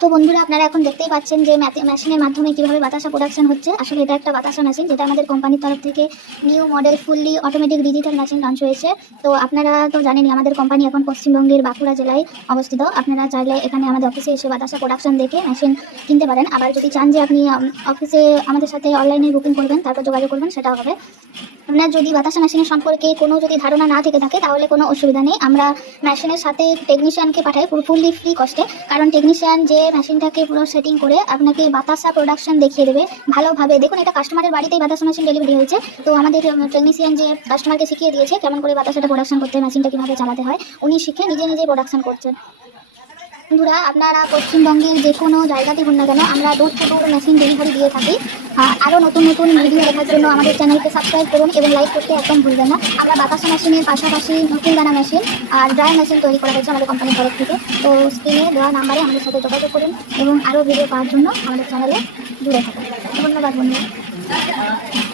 তো বন্ধুরা, আপনারা এখন দেখতেই পাচ্ছেন যে মেশিনের মাধ্যমে কিভাবে বাতাসা প্রোডাকশন হচ্ছে। আসলে এটা একটা বাতাসা মেশিন, যেটা আমাদের কোম্পানির তরফ থেকে new model fully automatic digital machine launch হয়েছে। তো আপনারা তো জানেনই, আমাদের কোম্পানি এখন পশ্চিমবঙ্গের বাঁকুড়া জেলায় অবস্থিত। আপনারা চাইলে এখানে আমাদের অফিসে এসে বাতাসা প্রোডাকশন দেখে মেশিন কিনতে পারেন। আবার যদি চান যে আপনি অফিসে আমাদের সাথে অনলাইনে বুকিং করবেন, তারপর যোগাযোগ করবেন, সেটাও হবে। আপনার যদি বাতাসা মেশিনের সম্পর্কে কোনো যদি ধারণা না থেকে থাকে, তাহলে কোনো অসুবিধা নেই। আমরা মেশিনের সাথে টেকনিশিয়ানকে পাঠাই পুরো ফুললি ফ্রি কস্টে। কারণ টেকনিশিয়ান যে মেশিনটাকে পুরো সেটিং করে আপনাকে বাতাসা প্রোডাকশন দেখিয়ে দেবে ভালোভাবে। দেখুন, এটা কাস্টমারের বাড়িতেই বাতাসা মেশিন ডেলিভারি হয়েছে। তো আমাদের টেকনিশিয়ান যে কাস্টমারকে শিখিয়ে দিয়েছে কেমন করে বাতাসাটা প্রোডাকশন করতে হয়, মেশিনটা কীভাবে চালাতে হয়, উনি শিখে নিজে নিজে প্রোডাকশন করছেন। বন্ধুরা, আপনারা পশ্চিমবঙ্গের যে কোনো জায়গাতে হন না কেন, আমরা door to door machine delivery দিয়ে থাকি। আরও নতুন নতুন ভিডিও দেখার জন্য আমাদের চ্যানেলকে সাবস্ক্রাইব করুন এবং লাইক করতে একদম ভুলবেন না। আমরা বাতাসা মেশিনের পাশাপাশি নতুন দানা মেশিন আর ড্রাই মেশিন তৈরি করা হয়েছে আমাদের কোম্পানির তরফ থেকে। তো স্ক্রিনে দেওয়া নাম্বারে আমাদের সাথে যোগাযোগ করুন এবং আরও ভিডিও পাওয়ার জন্য আমাদের চ্যানেলে জুড়ে থাকুন। ধন্যবাদ বন্ধুরা।